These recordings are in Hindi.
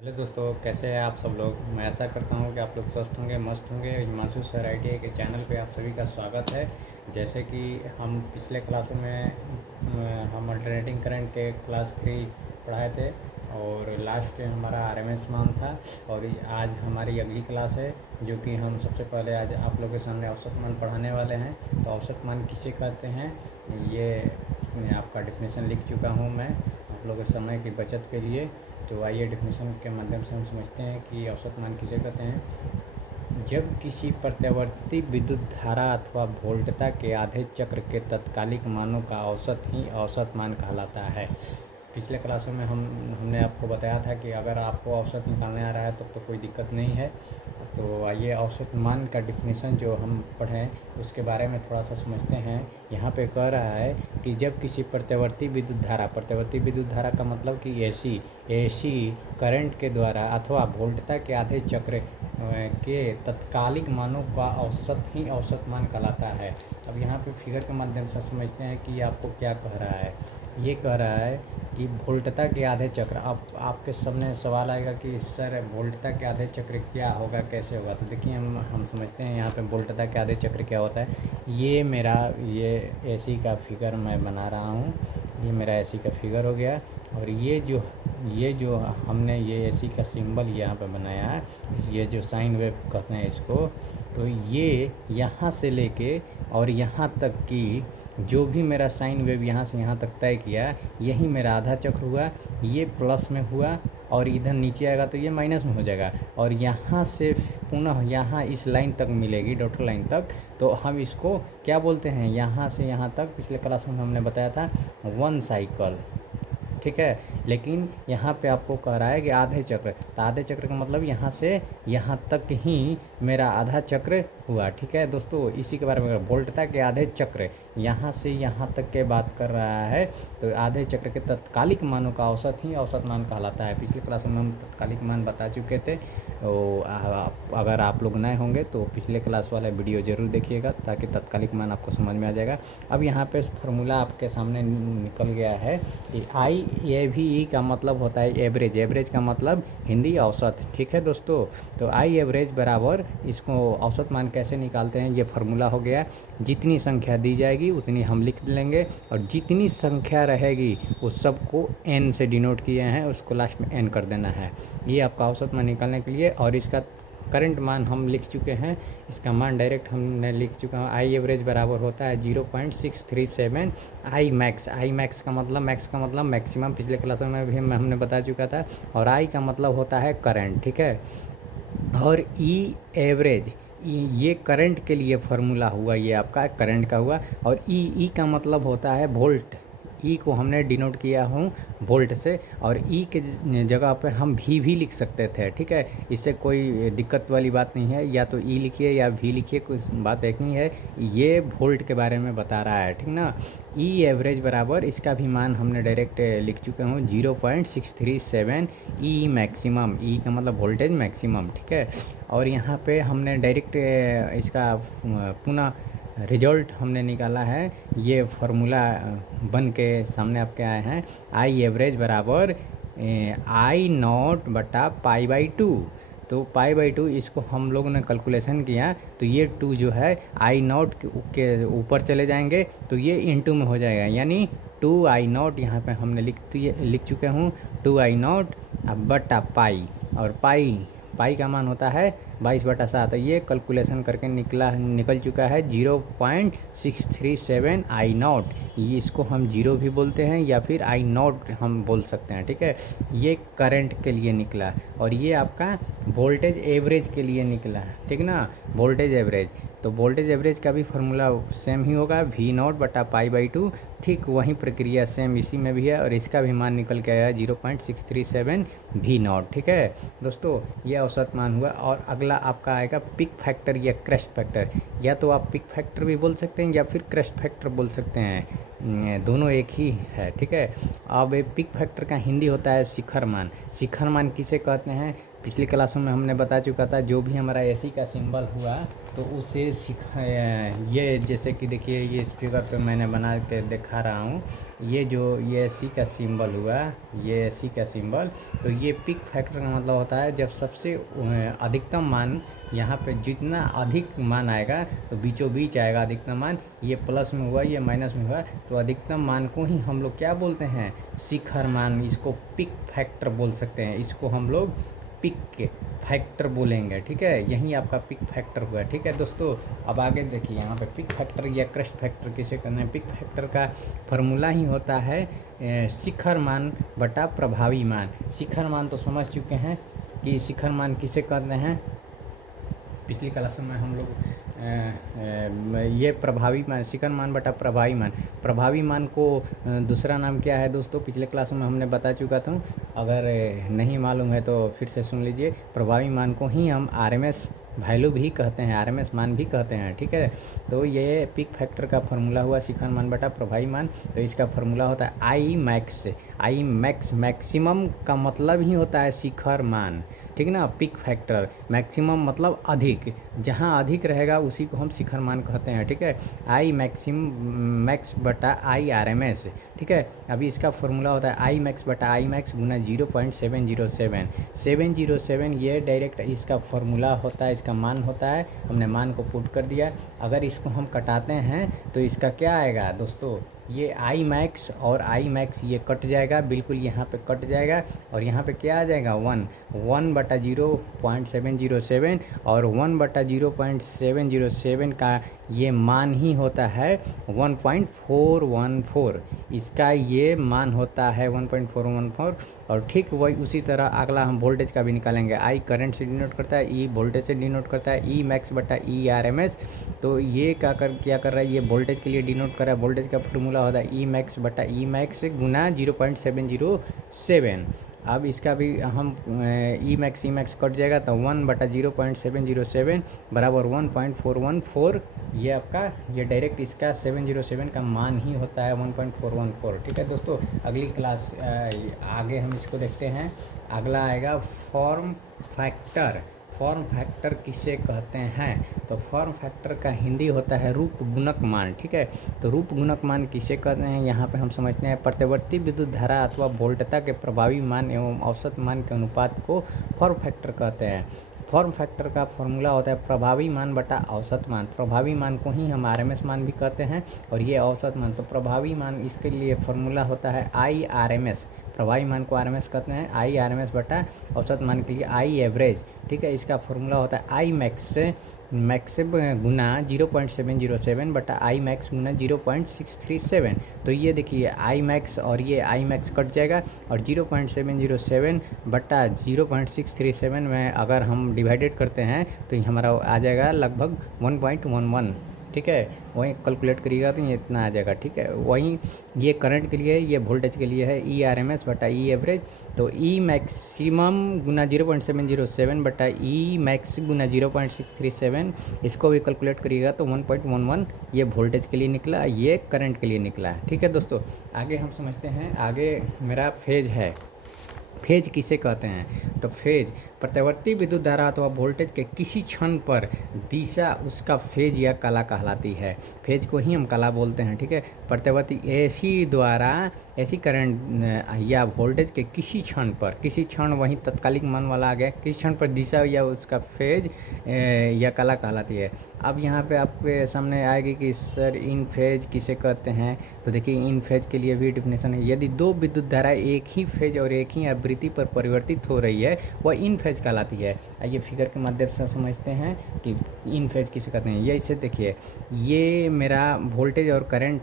हेलो दोस्तों, कैसे हैं आप सब लोग। मैं ऐसा करता हूं कि आप लोग स्वस्थ होंगे, मस्त होंगे। हिमांशु सर आईटीआई के चैनल पे आप सभी का स्वागत है। जैसे कि हम पिछले क्लासों में हम अल्टरनेटिंग करंट के क्लास 3 पढ़ाए थे और लास्ट हमारा आरएमएस मान था। और आज हमारी अगली क्लास है जो कि हम सबसे पहले आज आप लोगों के सामने औसत मान पढ़ाने वाले हैं। तो औसत मान किसे कहते हैं ये मैं आपका डिफिनेशन लिख चुका हूँ मैं आप लोगों के समय की बचत के लिए। तो आइए डिफिनेशन के माध्यम से हम समझते हैं कि औसत मान किसे कहते हैं। जब किसी प्रत्यावर्ती विद्युत धारा अथवा वोल्टता के आधे चक्र के तत्कालिक मानों का औसत ही औसत मान कहलाता है। पिछले क्लासों में हमने आपको बताया था कि अगर आपको औसत निकालने आ रहा है तब तो कोई दिक्कत नहीं है। तो आइए औसत मान का डिफिनेशन जो हम पढ़ें उसके बारे में थोड़ा सा समझते हैं। यहाँ पे कह रहा है कि जब किसी प्रत्यावर्ती विद्युत धारा का मतलब कि एसी करंट के द्वारा अथवा वोल्टता के आधे चक्र के तत्कालिक मानों का औसत ही औसत मान कहलाता है। अब यहाँ पे फिगर के माध्यम से समझते हैं कि आपको क्या कह रहा है। ये कह रहा है कि वोल्टता के आधे चक्र। अब आपके सामने सवाल आएगा कि सर वोल्टता के आधे चक्र क्या होगा, कैसे होगा। तो देखिए हम समझते हैं यहाँ पे वोल्टता के आधे चक्र क्या होता है। ये एसी का फिगर मैं बना रहा हूँ। ये मेरा एसी का फिगर हो गया। और ये जो हमने ये एसी का सिंबल यहाँ पे बनाया है, ये जो साइन वेव कहते हैं इसको। तो ये यहाँ से लेके और यहाँ तक की जो भी मेरा साइन वेव यहाँ से यहाँ तक तय किया, यही मेरा आधा चक्र हुआ। ये प्लस में हुआ और इधर नीचे आएगा तो ये माइनस में हो जाएगा। और यहाँ से पुनः यहाँ इस लाइन तक मिलेगी, डॉटर लाइन तक। तो हम इसको क्या बोलते हैं, यहाँ से यहाँ तक पिछले क्लास में हमने बताया था 1 साइकिल, ठीक है। लेकिन यहाँ पे आपको कह रहा है कि आधे चक्र। तो आधे चक्र का मतलब यहाँ से यहाँ तक ही मेरा आधा चक्र हुआ, ठीक है दोस्तों। इसी के बारे में वोल्टता के आधे चक्र यहाँ से यहाँ तक के बात कर रहा है। तो आधे चक्र के तत्कालिक मानों का औसत ही औसत मान कहलाता है। पिछले क्लास में हम तत्कालिक मान बता चुके थे। तो अगर आप लोग नए होंगे तो पिछले क्लास वाला वीडियो ज़रूर देखिएगा ताकि तत्कालिक मान आपको समझ में आ जाएगा। अब यहाँ पे फॉर्मूला आपके सामने निकल गया है कि IAVE का मतलब होता है एवरेज। एवरेज का मतलब हिंदी औसत, ठीक है दोस्तों। तो आई एवरेज बराबर इसको औसत मान कैसे निकालते हैं, ये फार्मूला हो गया। जितनी संख्या दी जाएगी उतनी हम लिख लेंगे और जितनी संख्या रहेगी उस सब को n से डिनोट किए हैं, उसको लास्ट में n कर देना है। ये आपका औसत मान निकालने के लिए। और इसका करंट मान हम लिख चुके हैं, इसका मान डायरेक्ट हमने लिख चुका हूँ। आई एवरेज बराबर होता है 0.637 आई मैक्स का मतलब मैक्सिमम। पिछले क्लास में भी हमने बता चुका था। और आई का मतलब होता है करंट, ठीक है। और ई एवरेज ये करंट के लिए फार्मूला हुआ, ये आपका करंट का हुआ। और ई का मतलब होता है वोल्ट। ई को हमने डिनोट किया हूँ वोल्ट से। और ई के जगह पे हम भी लिख सकते थे, ठीक है। इससे कोई दिक्कत वाली बात नहीं है। या तो ई लिखिए या भी लिखिए, कोई बात एक नहीं है। ये वोल्ट के बारे में बता रहा है, ठीक ना। ई एवरेज बराबर इसका भी मान हमने डायरेक्ट लिख चुके हूँ 0.637 ई मैक्सिमम। ई का मतलब वोल्टेज मैक्सिमम, ठीक है। और यहाँ पे हमने डायरेक्ट इसका पुनः रिजल्ट हमने निकाला है। ये फार्मूला बन के सामने आपके आए हैं। आई एवरेज बराबर आई नॉट बटा π/2। तो π/2 इसको हम लोगों ने कैलकुलेशन किया तो ये 2 जो है आई नॉट के ऊपर चले जाएंगे तो ये इंटू में हो जाएगा, यानी 2I0 यहाँ पे हमने लिख चुके हूँ 2I0 अब बटा पाई। और पाई का मान होता है 22/7। ये कैलकुलेशन करके निकल चुका है 0.637 I0। ये इसको हम जीरो भी बोलते हैं या फिर I0 हम बोल सकते हैं, ठीक है। ये करंट के लिए निकला। और ये आपका वोल्टेज एवरेज के लिए निकला, ठीक ना। वोल्टेज एवरेज, तो वोल्टेज एवरेज का भी फार्मूला सेम ही होगा V0 बटा π/2। ठीक वही प्रक्रिया सेम इसी में भी है। और इसका भी मान निकल के आया 0.637 V0, ठीक है दोस्तों। ये औसत मान हुआ। और अगला आपका आएगा पिक फैक्टर या क्रेस्ट फैक्टर। या तो आप पिक फैक्टर भी बोल सकते हैं या फिर क्रेस्ट फैक्टर बोल सकते हैं, दोनों एक ही है, ठीक है। अब पिक फैक्टर का हिंदी होता है शिखर मान। शिखर मान किसे कहते हैं, पिछली क्लासों में हमने बता चुका था जो भी हमारा एसी का सिंबल हुआ तो उसे ये जैसे कि देखिए ये इस फिगर पे मैंने बना के दिखा रहा हूँ। ये एसी का सिंबल हुआ, ये एसी का सिंबल, तो ये पिक फैक्टर का मतलब होता है जब सबसे अधिकतम मान यहाँ पे जितना अधिक मान आएगा तो बीचों बीच आएगा अधिकतम मान। ये प्लस में हुआ, ये माइनस में हुआ, तो अधिकतम मान को ही हम लोग क्या बोलते हैं, शिखर मान। इसको पिक फैक्टर बोल सकते हैं, इसको हम लोग पिक फैक्टर बोलेंगे। ठीक है, यही आपका पिक फैक्टर हुआ। ठीक है दोस्तों, अब आगे देखिए यहाँ पे पिक फैक्टर या क्रस्ट फैक्टर किसे करना है। पिक फैक्टर का फॉर्मूला ही होता है शिखर मान बटा प्रभावी मान। शिखर मान तो समझ चुके हैं कि शिखर मान किसे कहते हैं, पिछली क्लासों में हम लोग ये प्रभावी मान, शिखर मान बटा प्रभावी मान। प्रभावी मान को दूसरा नाम क्या है दोस्तों, पिछले क्लासों में हमने बता चुका था। अगर नहीं मालूम है तो फिर से सुन लीजिए। प्रभावी मान को ही हम आरएमएस वैल्यू भी कहते हैं, आरएमएस मान भी कहते हैं। ठीक है, तो ये पिक फैक्टर का फॉर्मूला हुआ शिखर मान बटा प्रभावी मान। तो इसका फॉर्मूला होता है I max. I max, maximum का मतलब ही होता है शिखर मान। ठीक है ना, पिक फैक्टर मैक्सिमम मतलब अधिक, जहाँ अधिक रहेगा उसी को हम शिखर मान कहते हैं। ठीक है, आई मैक्स बटा आई आरएमएस। ठीक है, अभी इसका फॉर्मूला होता है आई मैक्स बटा आई मैक्स गुना 0.707। 707 ये डायरेक्ट इसका फॉर्मूला होता है, इसका मान होता है। हमने मान को पुट कर दिया। अगर इसको हम कटाते हैं तो इसका क्या आएगा दोस्तों, ये आई मैक्स और आई मैक्स ये कट जाएगा, बिल्कुल यहाँ पे कट जाएगा, और यहाँ पे क्या आ जाएगा 1 बटा 0.707, और 1 बटा 0.707 का ये मान ही होता है 1.414। इसका ये मान होता है 1.414। और ठीक वही उसी तरह अगला हम वोल्टेज का भी निकालेंगे। आई करंट से डिनोट करता है, ई वोल्टेज से डिनोट करता है, ई मैक्स बटा ई आरएमएस। तो ये क्या कर रहा है, ये वोल्टेज के लिए डिनोट कर रहा है। वोल्टेज का फॉर्मूला होता है ई मैक्स बटा ई मैक्स गुना 0.707। अब इसका भी हम ई मैक्स कट जाएगा तो 1 बटा 0.707 बराबर 1.414। ये आपका ये डायरेक्ट इसका 707 का मान ही होता है 1.414। ठीक है दोस्तों, अगली क्लास आगे हम इसको देखते हैं। अगला आएगा फॉर्म फैक्टर। फॉर्म फैक्टर किसे कहते हैं, तो फॉर्म फैक्टर का हिंदी होता है रूप गुणक मान। ठीक है, तो रूप गुणक मान किसे कहते हैं, यहाँ पे हम समझते हैं प्रत्यवर्ती विद्युत धारा अथवा वोल्टता के प्रभावी मान एवं औसत मान के अनुपात को फॉर्म फैक्टर कहते हैं। फॉर्म फैक्टर का फॉर्मूला होता है प्रभावी मान बटा औसत मान। प्रभावी मान को ही हम आरएमएस मान भी कहते हैं, और ये औसत मान। तो प्रभावी मान इसके लिए फॉर्मूला होता है आई आरएमएस। प्रभावी मान को आरएमएस कहते हैं, आई आरएमएस बटा औसत मान के लिए आई एवरेज। ठीक है, इसका फॉर्मूला होता है आई मैक्स गुना 0.707 बटा आई मैक्स गुना 0.637। तो ये देखिए आई मैक्स और ये आई मैक्स कट जाएगा, और 0.707 बटा 0.637 में अगर हम डिवाइडेड करते हैं तो ये हमारा आ जाएगा लगभग 1.11। ठीक है, वहीं कैलकुलेट करिएगा तो ये इतना आ जाएगा। ठीक है, वहीं ये करंट के लिए, ये वोल्टेज के लिए है ई आरएमएस बटा ई एवरेज। तो ई मैक्सिमम गुना 0.707 बटा ई मैक्स गुना 0.637, इसको भी कैलकुलेट करिएगा तो 1.11 ये वोल्टेज के लिए निकला, ये करंट के लिए निकला। ठीक है दोस्तों, आगे हम समझते हैं। आगे मेरा फेज है। फेज किसे कहते हैं, तो फेज प्रत्यवर्ती विद्युत धारा अथवा वोल्टेज के किसी क्षण पर दिशा उसका फेज या कला कहलाती है। फेज को ही हम कला बोलते हैं। ठीक है, प्रत्यवर्ती ऐसी करंट या वोल्टेज के किसी क्षण पर, किसी क्षण वहीं तत्कालिक मान वाला आ गया, किसी क्षण पर दिशा या उसका फेज या कला कहलाती है। अब यहाँ पे आपके सामने आएगी कि सर इन फेज किसे कहते हैं, तो देखिए इन फेज के लिए भी डिफिनेशन है। यदि दो विद्युत धारा एक ही फेज और एक ही आवृत्ति पर परिवर्तित हो रही है वह इन फेज कहलाती है। आइए फिगर के माध्यम से समझते हैं कि इन फेज किसे कहते हैं। ये इसे देखिए, ये मेरा वोल्टेज और करंट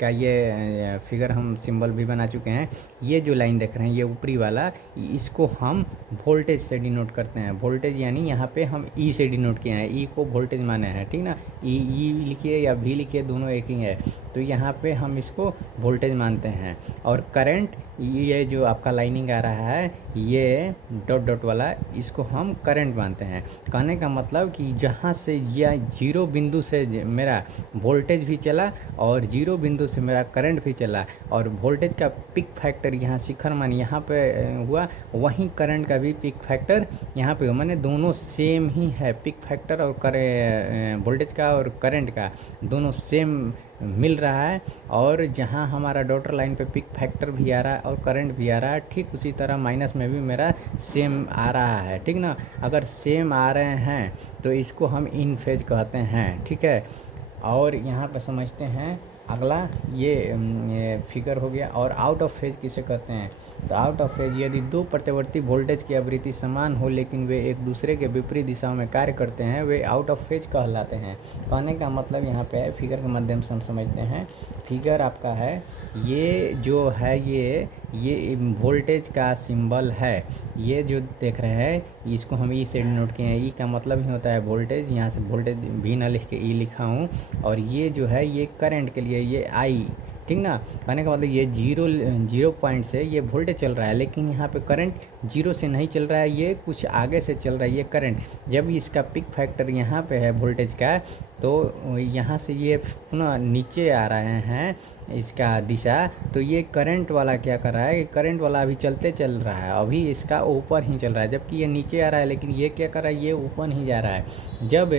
का ये फिगर हम सिंबल भी बना चुके हैं। ये जो लाइन देख रहे हैं ये ऊपरी वाला, इसको हम वोल्टेज से डिनोट करते हैं। वोल्टेज यानी यहाँ पे हम ई से डिनोट किए हैं, ई को वोल्टेज माने हैं। ठीक ना, ई लिखिए या भी लिखिए, दोनों एक ही है। तो यहाँ पे हम इसको वोल्टेज मानते हैं। और करंट, ये जो आपका लाइनिंग आ रहा है ये डॉट वाला, इसको हम करंट मानते हैं। कहने का मतलब कि जहाँ से यह जीरो बिंदु से मेरा वोल्टेज भी चला और जीरो जीरो बिंदु से मेरा करंट भी चला और वोल्टेज का पिक फैक्टर यहाँ शिखर मान यहाँ पे हुआ, वहीं करंट का भी पिक फैक्टर यहाँ पे हुआ। माने दोनों सेम ही है, पिक फैक्टर और वोल्टेज का और करंट का दोनों सेम मिल रहा है। और जहाँ हमारा डॉटर लाइन पे पिक फैक्टर भी आ रहा है और करंट भी आ रहा है, ठीक उसी तरह माइनस में भी मेरा सेम आ रहा है, ठीक ना। अगर सेम आ रहे हैं तो इसको हम इन फेज कहते हैं, ठीक है। और यहाँ पर समझते हैं अगला, ये फिगर हो गया। और आउट ऑफ फेज किसे कहते हैं? तो आउट ऑफ फेज यदि दो प्रत्यावर्ती वोल्टेज की आवृत्ति समान हो लेकिन वे एक दूसरे के विपरीत दिशाओं में कार्य करते हैं, वे आउट ऑफ फेज कहलाते हैं। कहने का मतलब यहाँ पे है, फिगर के माध्यम से हम समझते हैं। फिगर आपका है, ये जो है ये वोल्टेज का सिंबल है, ये जो देख रहे हैं इसको हम ई से डिनोट किए हैं। ई का मतलब ही होता है वोल्टेज, यहाँ से वोल्टेज भी ना लिख के ई लिखा हूँ। और ये जो है ये करंट के लिए ये आई, ठीक ना। कहने का मतलब ये जीरो पॉइंट से ये वोल्टेज चल रहा है, लेकिन यहाँ पे करंट जीरो से नहीं चल रहा है, ये कुछ आगे से चल रहा है ये करंट। जब इसका पिक फैक्टर यहाँ पे है वोल्टेज का, तो यहाँ से ये पुनः नीचे आ रहे हैं इसका दिशा, तो ये करंट वाला क्या कर रहा है, करंट वाला अभी चल रहा है, अभी इसका ऊपर ही चल रहा है, जबकि ये नीचे आ रहा है, लेकिन ये क्या कर रहा है, ये ऊपर ही जा रहा है। जब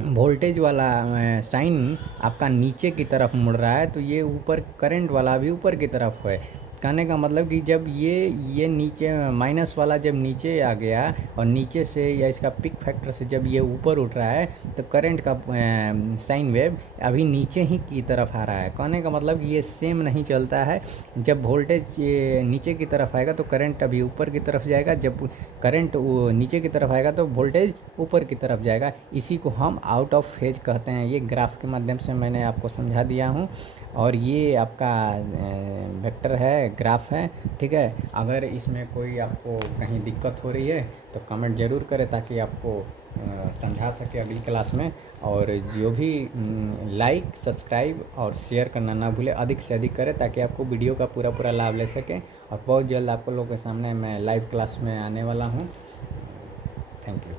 वोल्टेज वाला साइन आपका नीचे की तरफ मुड़ रहा है, तो ये ऊपर करंट वाला भी ऊपर की तरफ है। कहने का मतलब कि जब ये नीचे माइनस वाला जब नीचे आ गया और नीचे से या इसका पिक फैक्टर से जब ये ऊपर उठ रहा है, तो करंट का साइन वेव अभी नीचे ही की तरफ आ रहा है। कहने का मतलब कि ये सेम नहीं चलता है। जब वोल्टेज नीचे की तरफ आएगा तो करंट अभी ऊपर की तरफ जाएगा, जब करंट नीचे की तरफ आएगा तो वोल्टेज ऊपर की तरफ जाएगा। इसी को हम आउट ऑफ फेज कहते हैं। ये ग्राफ के माध्यम से मैंने आपको समझा दिया हूँ। और ये आपका वेक्टर है, ग्राफ है, ठीक है। अगर इसमें कोई आपको कहीं दिक्कत हो रही है तो कमेंट ज़रूर करें, ताकि आपको समझा सके अगली क्लास में। और जो भी लाइक, सब्सक्राइब और शेयर करना ना भूले, अधिक से अधिक करें, ताकि आपको वीडियो का पूरा लाभ ले सकें। और बहुत जल्द आप लोगों के सामने मैं लाइव क्लास में आने वाला हूँ। Thank you.